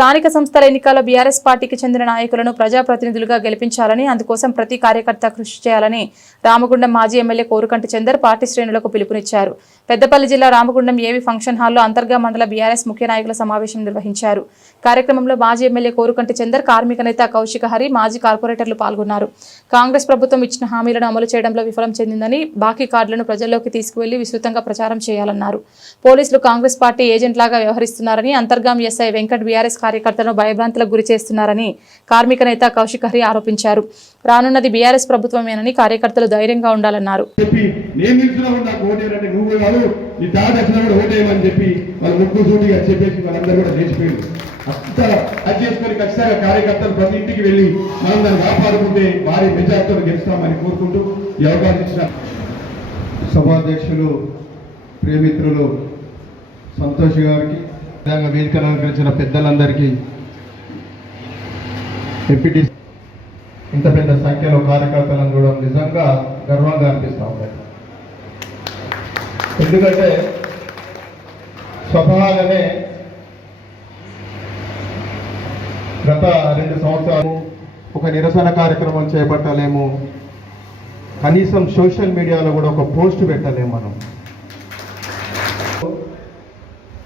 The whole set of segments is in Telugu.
స్థానిక సంస్థల ఎన్నికల్లో బీఆర్ఎస్ పార్టీకి చెందిన నాయకులను ప్రజాప్రతినిధులుగా గెలిపించాలని, అందుకోసం ప్రతి కార్యకర్త కృషి చేయాలని రామగుండం మాజీ ఎమ్మెల్యే కోరుకంటి చందర్ పార్టీ శ్రేణులకు పిలుపునిచ్చారు. పెద్దపల్లి జిల్లా రామగుండం ఏవి ఫంక్షన్ హాల్లో అంతర్గా మండల బీఆర్ఎస్ ముఖ్య నాయకుల సమావేశం నిర్వహించారు. కార్యక్రమంలో మాజీ ఎమ్మెల్యే కోరుకంటి చందర్, కార్మిక నేత కౌశిక హరి, మాజీ కార్పొరేటర్లు పాల్గొన్నారు. కాంగ్రెస్ ప్రభుత్వం ఇచ్చిన హామీలను అమలు చేయడంలో విఫలం చెందిందని, బాకీ కార్డులను ప్రజల్లోకి తీసుకువెళ్లి విస్తృతంగా ప్రచారం చేయాలన్నారు. పోలీసులు కాంగ్రెస్ పార్టీ ఏజెంట్లాగా వ్యవహరిస్తున్నారని, అంతర్గాం ఎస్ఐ వెంకట్ బీఆర్ఎస్ కార్యకర్తలను భయభ్రాంతులకు గురి చేస్తున్నారని కార్మిక నేత కౌశిక్ హరి ఆరోపించారు. రానున్నది బీఆర్ఎస్ ప్రభుత్వమేనని కార్యకర్తలు ధైర్యంగా ఉండాలన్నారు. కార్యకర్తలు ప్రతి ఇంటికి వెళ్ళి మనం దాన్ని కాపాడుకుంటే భారీ మెజార్టీతో గెలుస్తామని కోరుకుంటూ ఈ అవకాశం ఇచ్చిన సభాధ్యక్షులు ప్రియమిత్రులు సంతోష్ గారికి, వేదికను అలంకరించిన పెద్దలందరికీ, ఎంపీటీ ఇంత పెద్ద సంఖ్యలో కార్యకర్తలను చూడడం నిజంగా గర్వంగా అనిపిస్తూ ఉంటాయి. ఎందుకంటే స్వతహాగానే గత 2 సంవత్సరాలు ఒక నిరసన కార్యక్రమం చేపట్టలేము, కనీసం సోషల్ మీడియాలో కూడా ఒక పోస్ట్ పెట్టలేము. మనం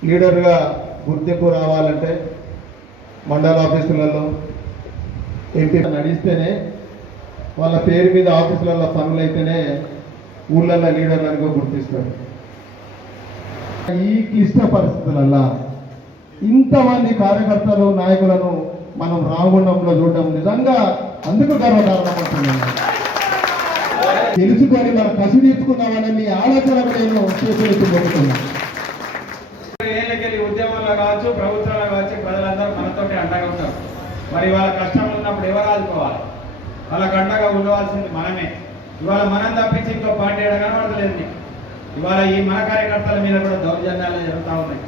లీడర్గా గుర్తింపు రావాలంటే మండల ఆఫీసులలో ఎంపీ నడిస్తేనే, వాళ్ళ పేరు మీద ఆఫీసులలో పనులు అయితేనే ఊళ్ళల్లో లీడర్లను గుర్తిస్తారు. ఈ క్లిష్ట పరిస్థితులల్లో ఇంతమంది కార్యకర్తలు, నాయకులను మనం రామగుండంలో చూడడం నిజంగా అందుకు గర్వకారణమవుతున్నాను. తెలుసుకొని మనం కసి తీర్చుకున్నామని మీ ఆలోచన నేను చేతులెత్తుకుంటున్నాను. ఉద్యమంలో కావచ్చు, ప్రభుత్వంలో కావచ్చు, ప్రజలందరూ మనతోటి అండగా ఉంటారు. మరి వాళ్ళ కష్టం ఉన్నప్పుడు ఎవరు ఆదుకోవాలి? వాళ్ళకి అండగా ఉండవలసింది మనమే. ఇవాళ మనం తప్పించి ఇంకో పార్టీ కనబడతలేదు. ఇవాళ ఈ మన కార్యకర్తల మీద కూడా దౌర్జన్యాలు జరుగుతూ ఉన్నాయి.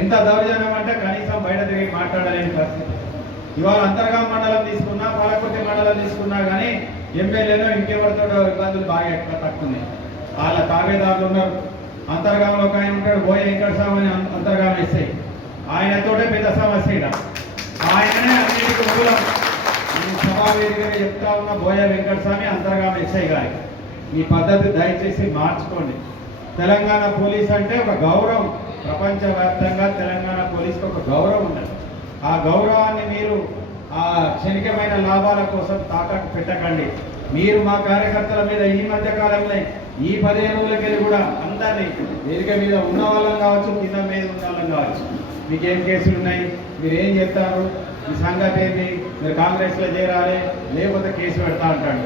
ఎంత దౌర్జన్యం అంటే కనీసం బయట తిరిగి మాట్లాడలేని పరిస్థితి. ఇవాళ అంతర్గా మండలం తీసుకున్నా, పాలకుర్తి మండలం తీసుకున్నా కానీ ఎమ్మెల్యేలో ఇంకెవరితో ఇబ్బందులు బాగా ఎక్కువ తక్కున్నాయి. వాళ్ళ తావేదారులు ఉన్నారు. అంతర్గాంలో ఒక ఆయన ఉంటాడు, బోయ వెంకటస్వామి అని, అంతర్గాం ఎస్ఐ. ఆయనతోటే పెద్ద సమస్య. ఆయననే అన్నింటికి మూలం. నేను సభావేదికగా చెప్తా ఉన్న బోయ వెంకటస్వామి అంతర్గాం ఎస్ఐ గారికి ఈ పద్ధతి దయచేసి మార్చుకోండి. తెలంగాణ పోలీస్ అంటే ఒక గౌరవం. ప్రపంచవ్యాప్తంగా తెలంగాణ పోలీస్కి ఒక గౌరవం ఉన్నది. ఆ గౌరవాన్ని మీరు ఆ క్షణికమైన లాభాల కోసం తాకట్టు పెట్టకండి. మీరు మా కార్యకర్తల మీద ఈ మధ్య కాలంలో ఈ 15 రోజులకెళ్ళి కూడా అందరినీ వేదిక మీద ఉన్న వాళ్ళని కావచ్చు, కింద మీద ఉన్న వాళ్ళని కావచ్చు, మీకేం కేసులు ఉన్నాయి, మీరు ఏం చెప్తారు, మీ సంగతి ఏంటి, మీరు కాంగ్రెస్లో చేరాలి లేకపోతే కేసు పెడతా అంటాడు.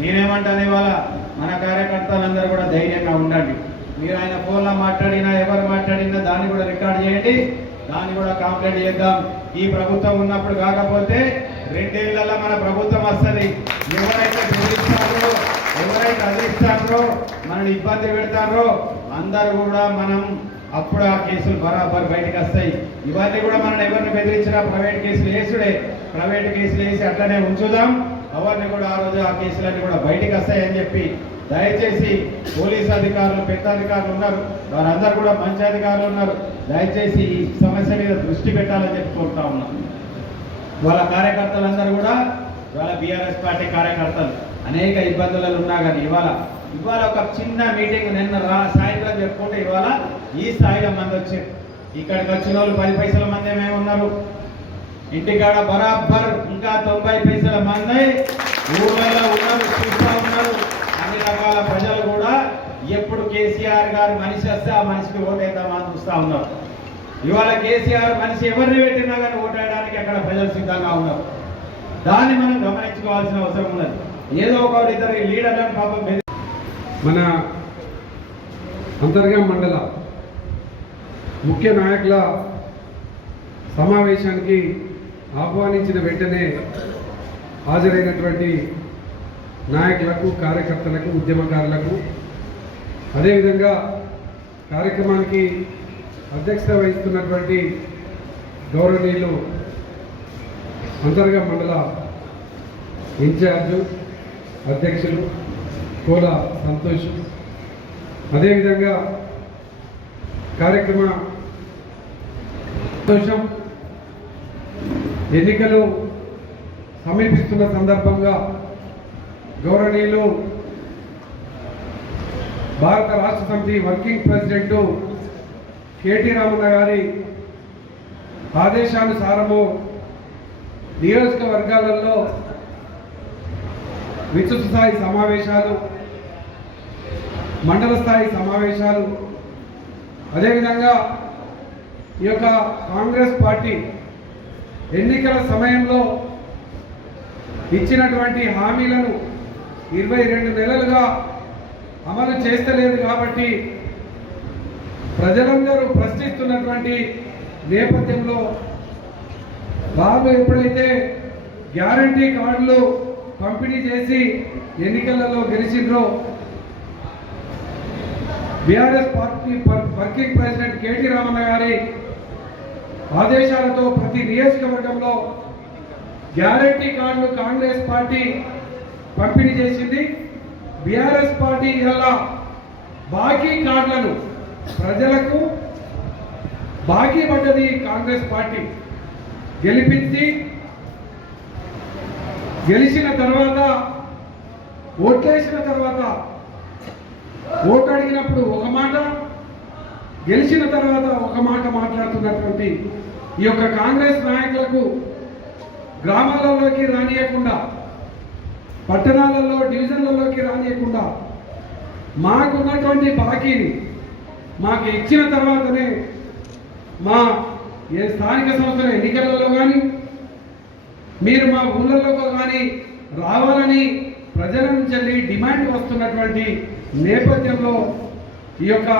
నేనేమంటాను, ఇవాళ మన కార్యకర్తలందరూ కూడా ధైర్యంగా ఉండండి. మీరు ఆయన ఫోన్లో మాట్లాడినా, ఎవరు మాట్లాడినా దాన్ని కూడా రికార్డ్ చేయండి, దాన్ని కూడా కంప్లైంట్ చేద్దాం. ఈ ప్రభుత్వం ఉన్నప్పుడు కాకపోతే 2 ఏళ్లలో మన ప్రభుత్వం వస్తుంది. ఎవరైతే బెదిరిస్తారో, ఎవరైతే అదిస్తారో, మనల్ని ఇబ్బంది పెడతారో అందరూ కూడా మనం అప్పుడు ఆ కేసులు బరాబర్ బయటకు వస్తాయి. ఇవన్నీ కూడా మనం ఎవరిని బెదిరించినా ప్రైవేట్ కేసులు వేసుడే, ప్రైవేట్ కేసులు వేసి అట్లనే ఉంచుదాం. ఎవరిని కూడా ఆ రోజు ఆ కేసులన్నీ కూడా బయటకు వస్తాయని చెప్పి దయచేసి పోలీసు అధికారులు, పెద్ద అధికారులు ఉన్నారు, వారందరూ కూడా మంచి అధికారులు ఉన్నారు, దయచేసి ఈ సమస్య మీద దృష్టి పెట్టాలని చెప్పి కోరుతా ఉన్నాం. వాళ్ళ కార్యకర్తలందరూ కూడా ఇవాళ బీఆర్ఎస్ పార్టీ కార్యకర్తలు అనేక ఇబ్బందులలో ఉన్నా కానీ ఇవాళ ఒక చిన్న మీటింగ్ నిన్న సాయంత్రం చెప్పుకుంటే ఇవాళ ఈ స్థాయిలో మంది వచ్చారు. ఇక్కడికి వచ్చిన వాళ్ళు 10 పైసల మంది ఏమేమి ఉన్నారు, ఇంటికాడ బరాబర్ ఇంకా 90 పైసల మంది ఊళ్ళలో ఉన్నారు, చూస్తూ ఉన్నారు. అన్ని రకాల ప్రజలు కూడా ఎప్పుడు కేసీఆర్ గారు మనిషి వస్తే ఆ మనిషికి ఓటేద్దామని చూస్తూ ఉన్నారు. ఇవాళ కేసీఆర్ మనిషి ఎవరిని పెట్టినా కానీ ఓటేయడానికి అక్కడ ప్రజలు సిద్ధంగా ఉన్నారు. దాన్ని మనం గమనించుకోవాల్సిన అవసరం ఉన్నది. ఏదో ఒక ఇద్దరు లీడర్లను పాపం మన అంతర్గా మండల ముఖ్య నాయకుల సమావేశానికి ఆహ్వానించిన వెంటనే హాజరైనటువంటి నాయకులకు, కార్యకర్తలకు, ఉద్యమకారులకు, అదేవిధంగా కార్యక్రమానికి అధ్యక్షత వహిస్తున్నటువంటి గౌరవనీయులు అంతర్గా మండల ఇన్ఛార్జు అధ్యక్షులు కోల సంతోష్, అదేవిధంగా కార్యక్రమ సంతోషం ఎన్నికలు సమీపిస్తున్న సందర్భంగా గౌరవనీయులు భారత రాష్ట్ర సమితి వర్కింగ్ ప్రెసిడెంట్ కేటీ రామన్న గారి ఆదేశానుసారము నియోజకవర్గాలలో విస్తృత స్థాయి సమావేశాలు, మండల స్థాయి సమావేశాలు, అదేవిధంగా ఈ యొక్క కాంగ్రెస్ పార్టీ ఎన్నికల సమయంలో ఇచ్చినటువంటి హామీలను 22 నెలలుగా అమలు చేస్తలేదు కాబట్టి ప్రజలందరూ ప్రశ్నిస్తున్నటువంటి నేపథ్యంలో వాళ్ళు ఎప్పుడైతే గ్యారంటీ కార్డులు పంపిణీ చేసి ఎన్నికలలో గెలిచిండ్రో BRS party working president KT Ramanna గారి ఆదేశాలతో ప్రతి నియోజకవర్గంలో గ్యారంటీ కార్డులు కాంగ్రెస్ పార్టీ పంపిణీ చేసింది. బీఆర్ఎస్ పార్టీ ఇలా బాకీ కార్డులను ప్రజలకు బాకీ పడ్డది కాంగ్రెస్ పార్టీ గెలిపించి గెలిచిన తర్వాత ఓట్లేసిన తర్వాత ఓటు అడిగినప్పుడు ఒక మాట, గెలిచిన తర్వాత ఒక మాట మాట్లాడుతున్నటువంటి ఈ యొక్క కాంగ్రెస్ నాయకులకు గ్రామాలలోకి రానియకుండా, పట్టణాలలో డివిజన్లలోకి రానియకుండా మాకున్నటువంటి బాకీని మాకు ఇచ్చిన తర్వాతనే మా స్థానిక సంస్థల ఎన్నికలలో కానీ మీరు మా ఊళ్ళలో కానీ రావాలని ప్రజల నుంచి డిమాండ్ వస్తున్నటువంటి నేపథ్యంలో ఈ యొక్క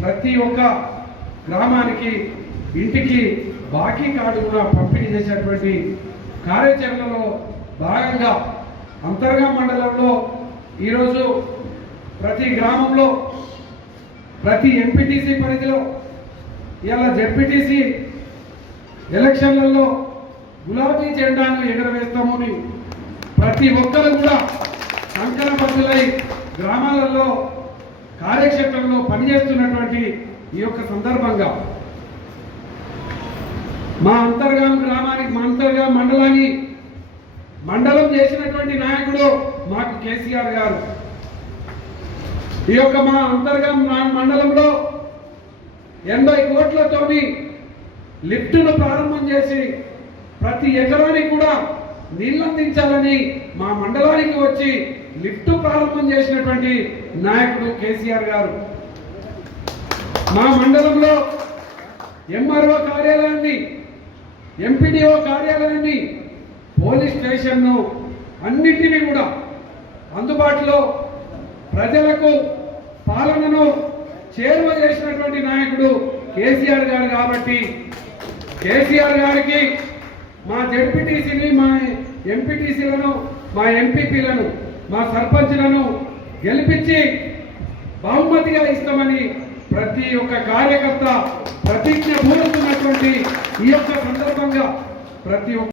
ప్రతి ఒక్క గ్రామానికి ఇంటికి బాకీ కార్డు కూడా పంపిణీ చేసేటువంటి కార్యాచరణలో భాగంగా అంతర్గా మండలంలో ఈరోజు ప్రతి గ్రామంలో ప్రతి ఎంపీటీసీ పరిధిలో ఇలా జెడ్పీటీసీ ఎలక్షన్లలో గులాబీ జెండాను ఎగరవేస్తామని ప్రతి ఒక్కరు కూడా సంకల్పబద్ధులై గ్రామాలలో కార్యక్షేత్రంలో పనిచేస్తున్నటువంటి ఈ యొక్క సందర్భంగా మా అంతర్గాం గ్రామానికి, మా అంతర్గాం మండలాన్ని మండలం చేసినటువంటి నాయకుడు మాకు కేసీఆర్ గారు. ఈ యొక్క మా అంతర్గాం మండలంలో 80 కోట్లతోని లిఫ్టును ప్రారంభం చేసి ప్రతి ఎకరానికి కూడా నీళ్ళు అందించాలని మా మండలానికి వచ్చి లిఫ్ట్ ప్రారంభం చేసినటువంటి నాయకుడు కేసీఆర్ గారు. మా మండలంలో ఎంఆర్ఓ కార్యాలయాన్ని, ఎంపీడీఓ కార్యాలయాన్ని, పోలీస్ స్టేషన్ను అన్నింటినీ కూడా అందుబాటులో ప్రజలకు పాలనను చేరువ చేసినటువంటి నాయకుడు కేసీఆర్ గారు. కాబట్టి కేసీఆర్ గారికి మా జెడ్పీటీసీని, మా ఎంపీటీసీలను, మా ఎంపీపీలను, మా సర్పంచ్లను గెలిపించి బహుమతిగా ఇస్తామని ప్రతి ఒక్క కార్యకర్త ప్రతిజ్ఞ పూనుతున్నటువంటి ఈ యొక్క సందర్భంగా ప్రతి ఒక్క